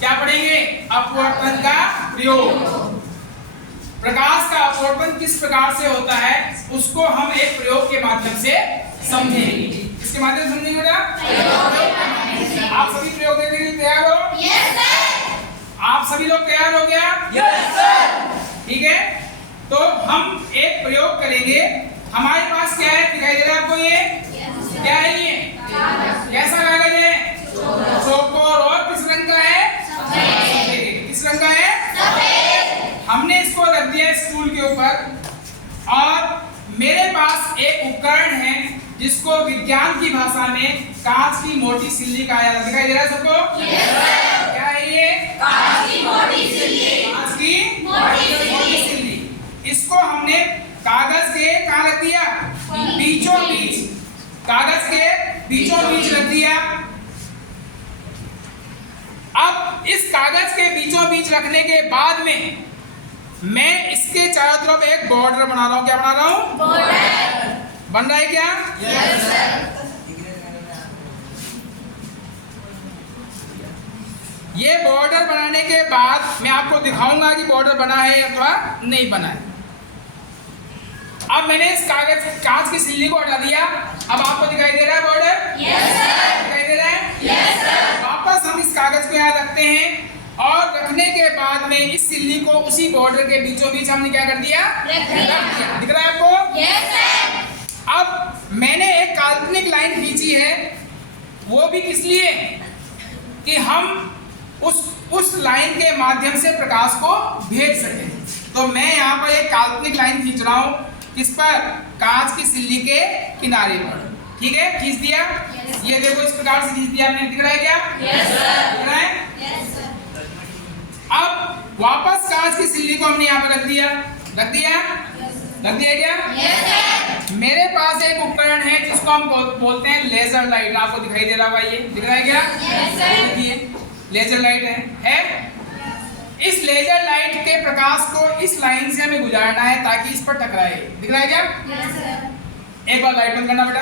क्या पढ़ेंगे? अपवर्तन का प्रयोग। प्रकाश का अपवर्तन किस प्रकार से होता है उसको हम एक प्रयोग के माध्यम से समझेंगे। इसके माध्यम से समझेंगे बेटा। आप सभी प्रयोग देखने के लिए तैयार हो? Yes sir. आप सभी लोग तैयार हो गया? Yes sir. ठीक है, तो हम एक प्रयोग करेंगे। हमारे पास क्या है दिखाई दे रहा है आपको? ये क्या है? ये कैसा कागज है? चौकोर। और किस रंग का है? सफेद। किस रंग का है? सफेद। हमने इसको रख दिया स्टूल के ऊपर और मेरे पास एक उपकरण है जिसको विज्ञान की भाषा में कांच की मोटी सिल्ली कहा जाता है। दिखाई दे रहा है सबको? Yes sir. क्या है ये? कांच की मोटी सिल्ली। कांच की मोटी सिल्ली। इसको हमने कागज के कहाँ रख दिया? बीचों बीच। कागज के बीचों बीच रख दिया। अब इस कागज के बीचों बीच रखने के बाद में मैं इसके चारों तरफ एक बॉर्डर बना रहा हूँ। क्या बना रहा हूँ? बॉर्डर। बन रहा है क्या? Yes sir. ये बॉर्डर बनाने के बाद मैं आपको दिखाऊंगा कि बॉर्डर बना है अथवा नहीं बना है। अब मैंने इस कांच की सिल्ली को हटा दिया। अब आपको दिखाई दे रहा है बॉर्डर? Yes sir. दिखाई दे रहा है? Yes sir. वापस हम इस कागज को यहाँ रखते हैं और रखने के बाद में इस सिल्ली को उसी बॉर्डर के बीचों बीच हमने क्या कर दिया? रख दिया। दिख रहा है आपको? Yes sir. अब मैंने एक काल्पनिक लाइन खींची है, वो भी किस लिए? कि हम उस लाइन के माध्यम से प्रकाश को भेज सकें। तो मैं यहाँ पर एक काल्पनिक लाइन खींच रहा हूँ। किस पर? कांच की सिल्ली के किनारे पर। ठीक है, खींच दिया। yes, ये देखो इस प्रकार से खींच दिया हमने। दिख रहा है क्या? yes, दिख रहा है? yes, अब वापस कांच की सिल्ली को हमने यहाँ पर रख दिया। रख दिया? yes, रख दिया क्या? yes, मेरे पास एक उपकरण है जिसको हम बोलते हैं लेजर लाइट। आपको दिखाई दे रहा होगा, ये दिख रहा है क्या? yes, लेजर लाइट है। इस लेजर लाइट के प्रकाश को इस लाइन से हमें गुजारना है ताकि इस पर टकराए। दिख रहा है क्या? yes, sir। एक बार लाइट बंद करना बेटा।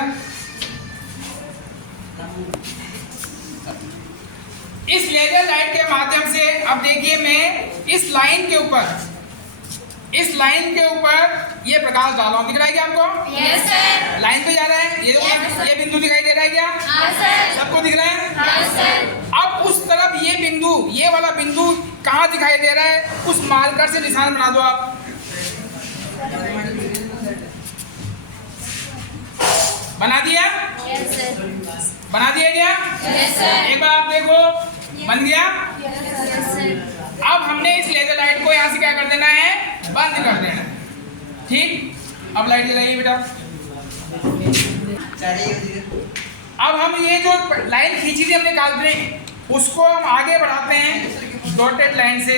इस लेजर लाइट के माध्यम से अब देखिए मैं इस लाइन के ऊपर ये प्रकाश डाल रहा हूँ। दिख रहा है क्या आपको? yes, sir। लाइन पे जा रहा है। ये देखो ये बिंदु दिखाई दे रहा है क्या? हाँ सर। सबको दिख रहा है? हाँ सर। अब उस तरफ ये बिंदु, ये वाला बिंदु कहाँ दिखाई दे रहा है? उस मार्कर से निशान बना दो आप। बना दिया? yes, sir। बना दिया क्या? yes, sir। एक बार आप देखो, बन गया? yes, sir। अब हमने इस लेजर लाइट को यहाँ से क्या कर देना है? बंद कर देना है। ठीक, अब लाइट जलाइए बेटा। अब हम ये जो लाइन खींची थी हमने काल्पनिक, उसको हम आगे बढ़ाते हैं डॉटेड लाइन से।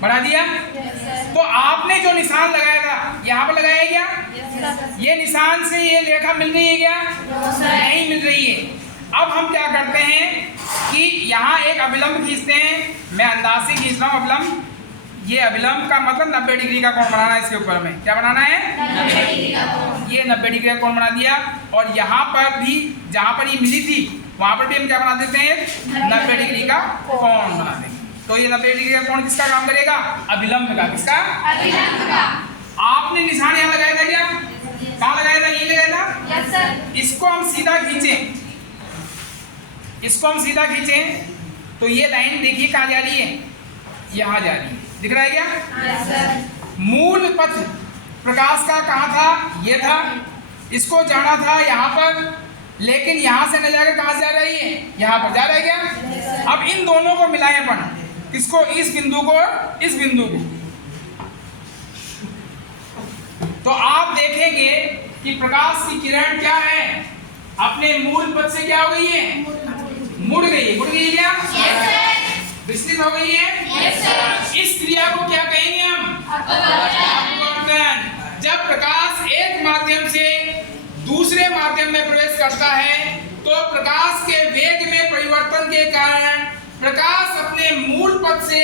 बढ़ा दिया? yes, तो आपने जो निशान लगाया था यहाँ पर लगाया क्या? yes, ये निशान से ये रेखा मिल रही है क्या? yes, नहीं मिल रही है। अब हम क्या करते हैं कि यहाँ एक अभिलंब खींचते हैं। मैं अंदाज से खींच रहा हूँ अभिलंब। ये अभिलंब का मतलब 90 डिग्री का कोण बनाना है। इसके ऊपर में क्या बनाना है? 90 डिग्री का कोण। ये 90 डिग्री का कोण बना दिया। और यहाँ पर भी जहाँ पर ये मिली थी वहाँ पर भी हम क्या बना देते हैं? 90 डिग्री का कोण बना देंगे। तो ये 90 डिग्री का कोण किसका काम करेगा? अभिलंब का। किसका? अभिलंब का। आपने निशान यहाँ लगाया था क्या? कहाँ लगाया था? ये लगाया था? Yes sir. इसको हम सीधा खींचें, इसको हम सीधा खींचें तो ये लाइन देखिए कहाँ जा रही है? यहाँ जा रही है। दिख रहा है क्या? yes, sir। मूल पथ प्रकाश का कहाँ था? ये था। इसको जाना था यहाँ पर, लेकिन यहाँ से न जाकर कहाँ से जा रही है? यहाँ पर जा रहा है क्या? yes, अब इन दोनों को मिलाएं अपन। किसको? इस बिंदु को, इस बिंदु को। तो आप देखेंगे कि प्रकाश की किरण क्या है? अपने मूल पथ से क्या हो गई है? मुड़ गई है। मुड़ गई है क्या? yes, sir। विस्तृत हो गई है? yes, sir। इस क्रिया को क्या कहेंगे हम? अपवर्तन। जब प्रकाश एक माध्यम से दूसरे माध्यम में प्रवेश करता है तो प्रकाश के वेग में परिवर्तन के कारण प्रकाश अपने मूल पथ से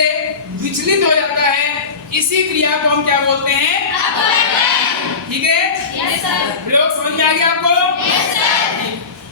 विचलित हो जाता है। इसी क्रिया को हम क्या बोलते हैं? अपवर्तन। ठीक है? yes, sir। प्रयोग समझ में आ गया आपको? yes, sir।